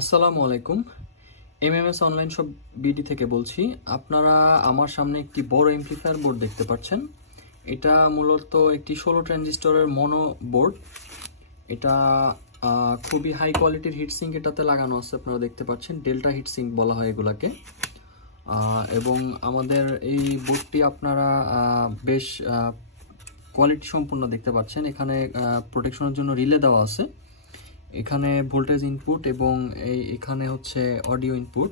আসসালামু আলাইকুম। MMS online shop BD থেকে বলছি। আপনারা আমার সামনে একটি বড় এমপ্লিফায়ার বোর্ড দেখতে পাচ্ছেন। এটা মূলত একটি 16 ট্রানজিস্টরের মনো বোর্ড। এটা খুবই হাই কোয়ালিটির হিটসিঙ্ক এটাতে লাগানো আছে, আপনারা দেখতে পাচ্ছেন। ডেল্টা হিটসিঙ্ক বলা হয় এগুলাকে। এবং আমাদের এই বোর্ডটি আপনারা বেশ কোয়ালিটি সম্পূর্ণ দেখতে পাচ্ছেন। এখানে প্রোটেকশনের জন্য রিলে দেওয়া আছে। এখানে ভোল্টেজ ইনপুট এবং এখানে হচ্ছে অডিও ইনপুট।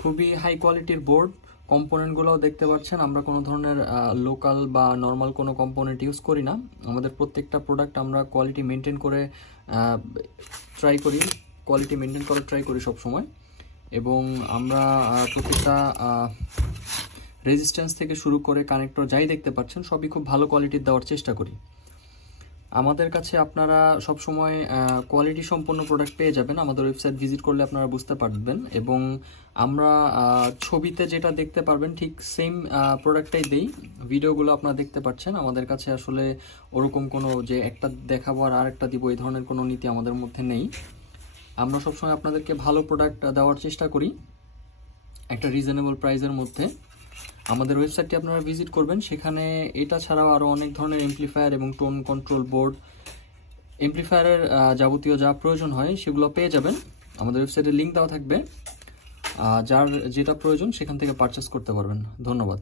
খুবই হাই কোয়ালিটির বোর্ড। কম্পোনেন্টগুলোও দেখতে পাচ্ছেন। আমরা কোনো ধরনের লোকাল বা নর্মাল কোনো কম্পোনেন্ট ইউজ করি না। আমাদের প্রত্যেকটা প্রোডাক্ট আমরা কোয়ালিটি মেনটেন করে ট্রাই করি সবসময়। এবং আমরা প্রত্যেকটা রেজিস্ট্যান্স থেকে শুরু করে কানেক্টর যাই দেখতে পাচ্ছেন সবই খুব ভালো কোয়ালিটির দেওয়ার চেষ্টা করি। আমাদের কাছে আপনারা সবসময় কোয়ালিটি সম্পন্ন প্রোডাক্ট পেয়ে যাবেন। আমাদের ওয়েবসাইট ভিজিট করলে আপনারা বুঝতে পারবেন। এবং আমরা ছবিতে যেটা দেখতে পারবেন ঠিক সেম প্রোডাক্টটাই দেই। ভিডিওগুলো আপনারা দেখতে পাচ্ছেন। আমাদের কাছে আসলে ওরকম কোনো যে একটা দেখাবো আর আরেকটা দিব এই ধরনের কোনো নীতি আমাদের মধ্যে নেই। আমরা সবসময় আপনাদেরকে ভালো প্রোডাক্ট দেওয়ার চেষ্টা করি একটা রিজনেবল প্রাইসের মধ্যে। আমাদের ওয়েবসাইটটি আপনারা ভিজিট করবেন। সেখানে এটা ছাড়াও আরও অনেক ধরনের এমপ্লিফায়ার এবং টোন কন্ট্রোল বোর্ড, এমপ্লিফায়ারের যাবতীয় যা প্রয়োজন হয় সেগুলো পেয়ে যাবেন। আমাদের ওয়েবসাইটে লিঙ্ক দেওয়া থাকবে, যার যেটা প্রয়োজন সেখান থেকে পারচেস করতে পারবেন। ধন্যবাদ।